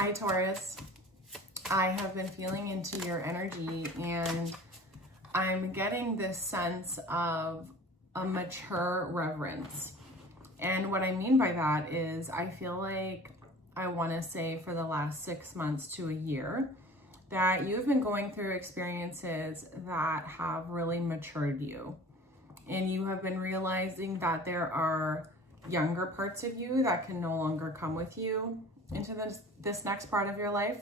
Hi, Taurus. I have been feeling into your energy and I'm getting this sense of a mature reverence. And what I mean by that is I feel like I want to say for the last 6 months to a year that you've been going through experiences that have really matured you. And you have been realizing that there are younger parts of you that can no longer come with you into this next part of your life.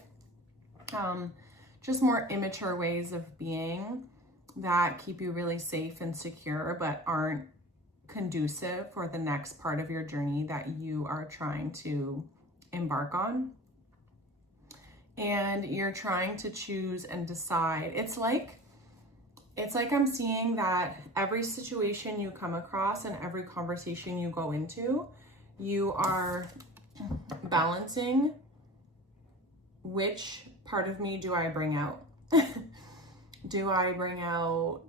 Just more immature ways of being that keep you really safe and secure, but aren't conducive for the next part of your journey that you are trying to embark on. And you're trying to choose and decide. It's like I'm seeing that every situation you come across and every conversation you go into, you are balancing which part of me do I bring out? Do I bring out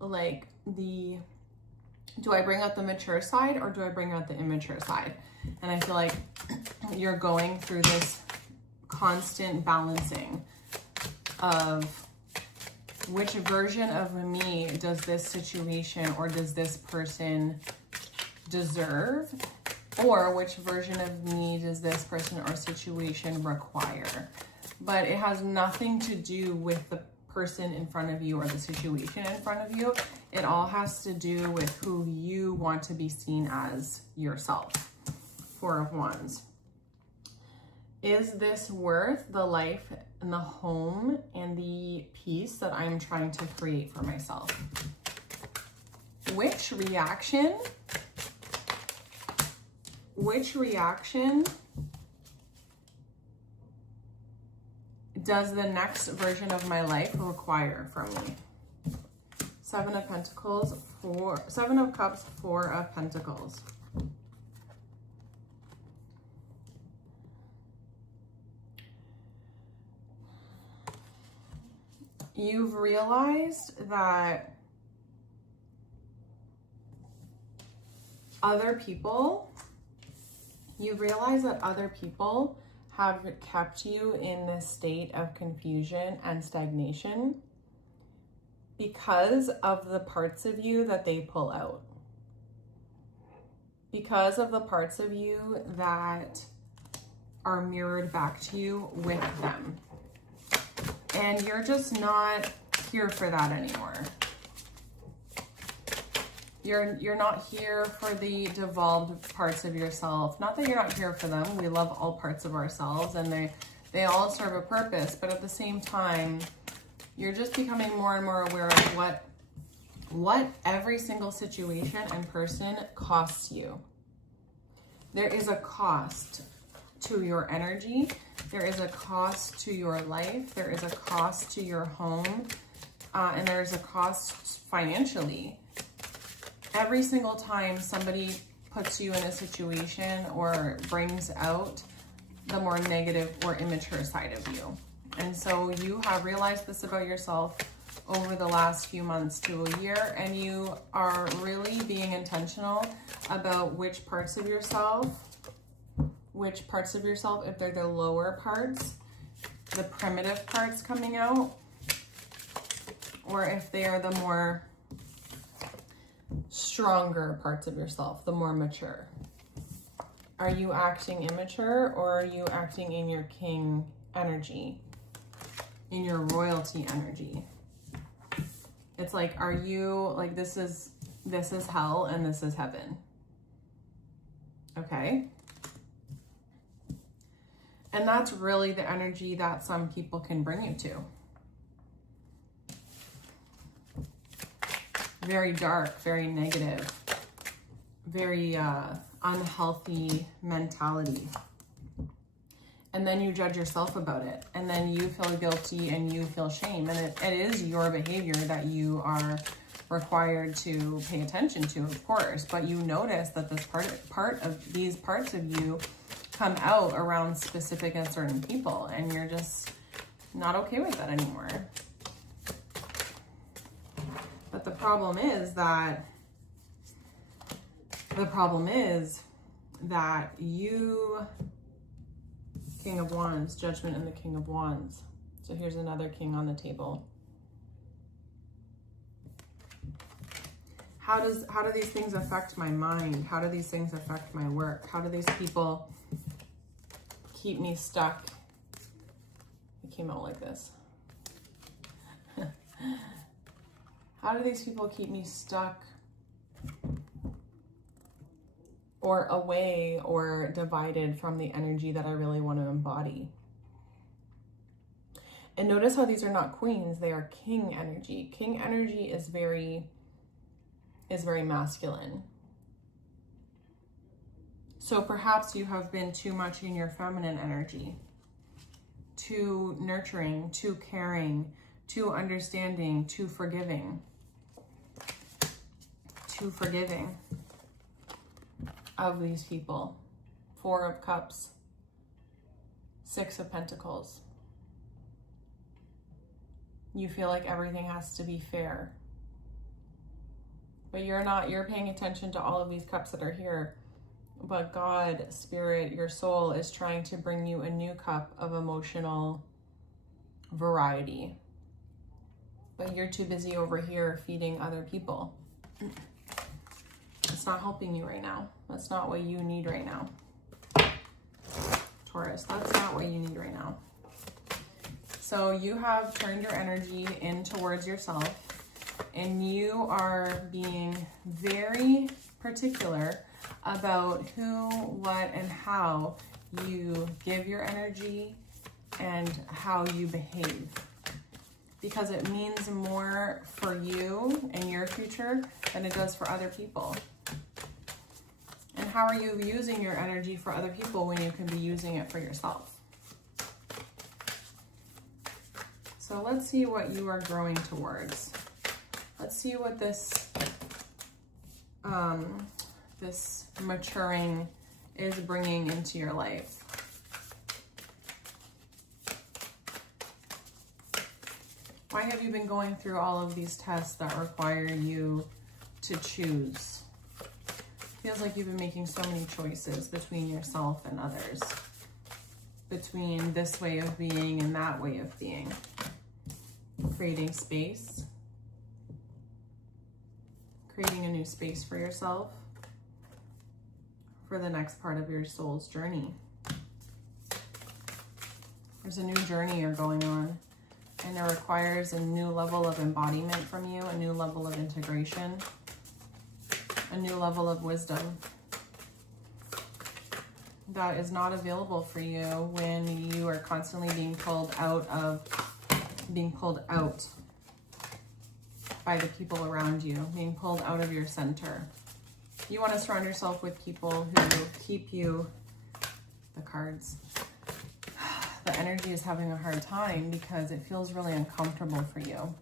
the mature side or do I bring out the immature side? And I feel like you're going through this constant balancing of which version of me does this situation or does this person deserve, or which version of me does this person or situation require. But it has nothing to do with the person in front of you or the situation in front of you. It all has to do with who you want to be seen as yourself. Four of Wands. Is this worth the life and the home and the peace that I'm trying to create for myself? Which reaction does the next version of my life require from me? Seven of Pentacles, Seven of Cups, Four of Pentacles. You've realized that other people have kept you in this state of confusion and stagnation because of the parts of you that they pull out. Because of the parts of you that are mirrored back to you with them. And you're just not here for that anymore. You're not here for the devolved parts of yourself. Not that you're not here for them. We love all parts of ourselves and they all serve a purpose. But at the same time, you're just becoming more and more aware of what every single situation and person costs you. There is a cost to your energy. There is a cost to your life. There is a cost to your home. And there is a cost financially. Every single time somebody puts you in a situation or brings out the more negative or immature side of you. And so you have realized this about yourself over the last few months to a year, and you are really being intentional about which parts of yourself, if they're the lower parts, the primitive parts coming out, or if they are the more stronger parts of yourself, the more mature. Are you acting immature or are you acting in your king energy, in your royalty energy? It's like, are you like, this is hell and this is heaven? Okay. And that's really the energy that some people can bring you to. Very dark, very negative, very unhealthy mentality. And then you judge yourself about it. And then you feel guilty and you feel shame. And it is your behavior that you are required to pay attention to, of course. But you notice that this these parts of you come out around specific and certain people. And you're just not okay with that anymore. But the problem is that you King of Wands, Judgment, and the King of Wands. So here's another king on the table. How do these things affect my mind? How do these things affect my work? How do these people keep me stuck? It came out like this. How do these people keep me stuck or away or divided from the energy that I really want to embody? And notice how these are not queens, they are king energy. King energy is very masculine. So perhaps you have been too much in your feminine energy, too nurturing, too caring, too understanding, too forgiving of these people. 4 of Cups, 6 of Pentacles. You feel like everything has to be fair. But you're not, you're paying attention to all of these cups that are here. But God, Spirit, your soul is trying to bring you a new cup of emotional variety. But you're too busy over here feeding other people. It's not helping you right now. That's not what you need right now. Taurus, that's not what you need right now. So you have turned your energy in towards yourself, and you are being very particular about who, what, and how you give your energy and how you behave. Because it means more for you and your future than it does for other people. And how are you using your energy for other people when you can be using it for yourself? So let's see what you are growing towards. Let's see what this this maturing is bringing into your life. Why have you been going through all of these tests that require you to choose? Feels like you've been making so many choices between yourself and others, between this way of being and that way of being. Creating space, creating a new space for yourself for the next part of your soul's journey. There's a new journey you're going on, and it requires a new level of embodiment from you, a new level of integration, a new level of wisdom that is not available for you when you are constantly being pulled out by the people around you, being pulled out of your center. You want to surround yourself with people who keep you, the cards. The energy is having a hard time because it feels really uncomfortable for you.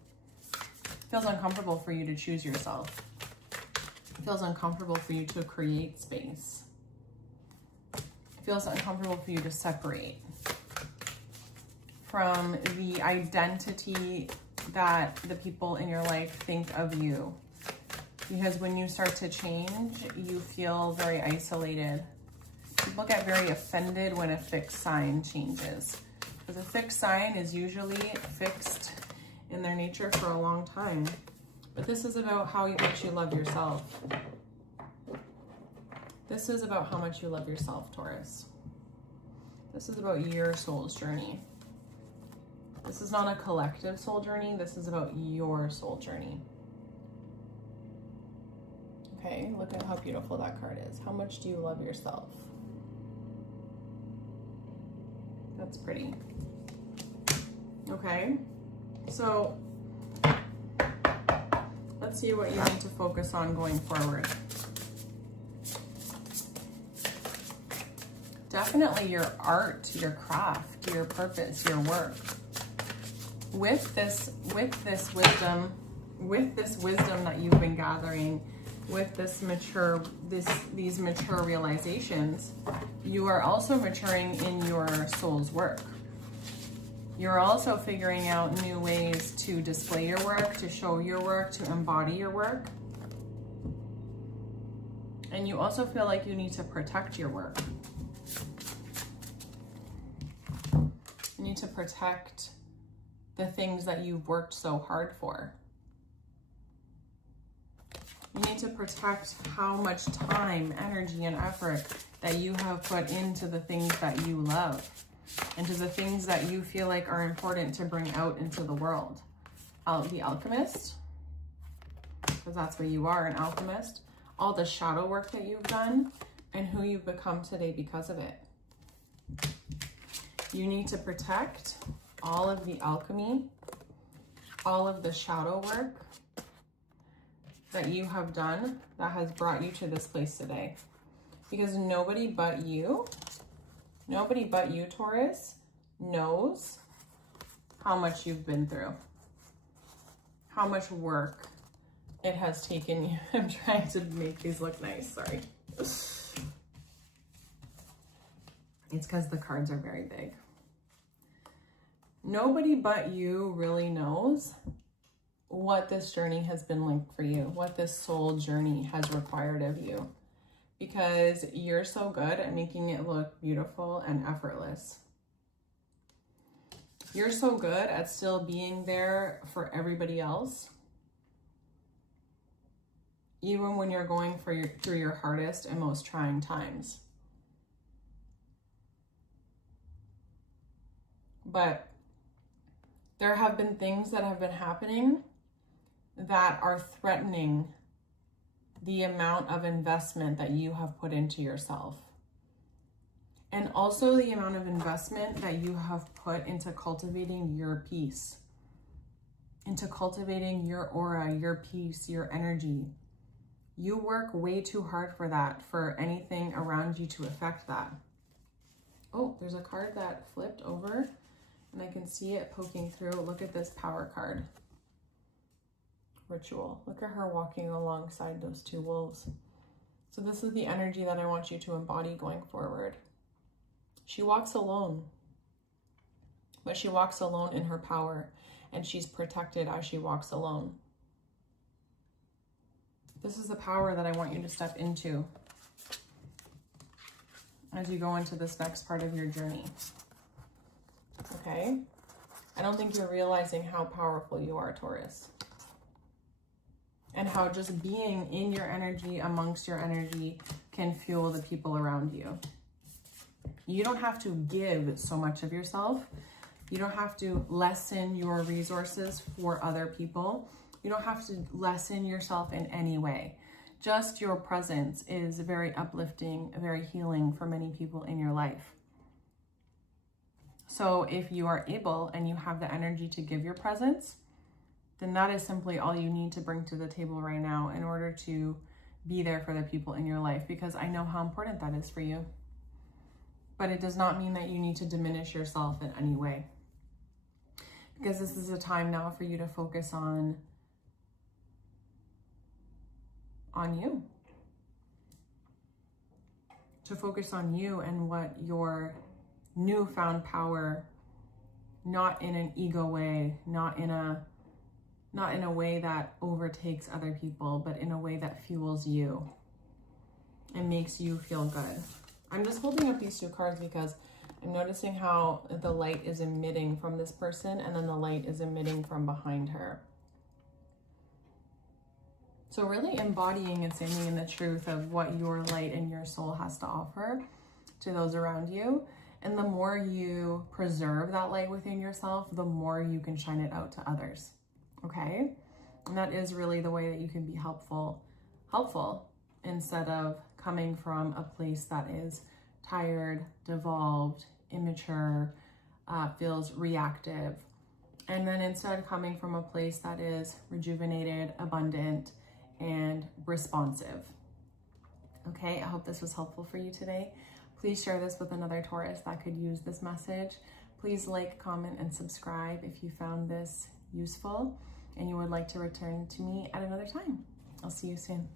It feels uncomfortable for you to choose yourself. It feels uncomfortable for you to create space. It feels uncomfortable for you to separate from the identity that the people in your life think of you. Because when you start to change, you feel very isolated. People get very offended when a fixed sign changes. Because a fixed sign is usually fixed in their nature for a long time. But this is about how much you love yourself. This is about how much you love yourself, Taurus. This is about your soul's journey. This is not a collective soul journey. This is about your soul journey. Okay, look at how beautiful that card is. How much do you love yourself? That's pretty. Okay, so let's see what you need to focus on going forward. Definitely your art, your craft, your purpose, your work. With this wisdom that you've been gathering, with these mature realizations, you are also maturing in your soul's work. You're also figuring out new ways to display your work, to show your work, to embody your work. And you also feel like you need to protect your work. need to protect the things that you've worked so hard for. You need to protect how much time, energy, and effort that you have put into the things that you love, into the things that you feel like are important to bring out into the world. The alchemist, because that's what you are, an alchemist. All the shadow work that you've done and who you've become today because of it. You need to protect all of the alchemy, all of the shadow work that you have done that has brought you to this place today. Because nobody but you, Taurus, knows how much you've been through, how much work it has taken you. I'm trying to make these look nice, sorry. It's because the cards are very big. Nobody but you really knows what this journey has been like for you, what this soul journey has required of you, because you're so good at making it look beautiful and effortless. You're so good at still being there for everybody else, even when you're going through your hardest and most trying times. But there have been things that have been happening that are threatening the amount of investment that you have put into yourself. And also the amount of investment that you have put into cultivating your peace, into cultivating your aura, your peace, your energy. You work way too hard for that, for anything around you to affect that. Oh, there's a card that flipped over and I can see it poking through. Look at this power card. Ritual. Look at her walking alongside those two wolves. So this is the energy that I want you to embody going forward. She walks alone, but she walks alone in her power, and she's protected as she walks alone. This is the power that I want you to step into as you go into this next part of your journey. Okay? I don't think you're realizing how powerful you are, Taurus. And how just being in your energy, amongst your energy, can fuel the people around you. You don't have to give so much of yourself. You don't have to lessen your resources for other people. You don't have to lessen yourself in any way. Just your presence is very uplifting, very healing for many people in your life. So if you are able and you have the energy to give your presence, then that is simply all you need to bring to the table right now in order to be there for the people in your life, because I know how important that is for you. But it does not mean that you need to diminish yourself in any way, because this is a time now for you to focus on you, to focus on you and what your newfound power, not in an ego way, not in a way that overtakes other people, but in a way that fuels you and makes you feel good. I'm just holding up these two cards because I'm noticing how the light is emitting from this person and then the light is emitting from behind her. So really embodying and standing in the truth of what your light and your soul has to offer to those around you. And the more you preserve that light within yourself, the more you can shine it out to others. Okay? And that is really the way that you can be helpful instead of coming from a place that is tired, devolved, immature, feels reactive. And then instead coming from a place that is rejuvenated, abundant, and responsive. Okay, I hope this was helpful for you today. Please share this with another Taurus that could use this message. Please like, comment, and subscribe if you found this useful and you would like to return to me at another time. I'll see you soon.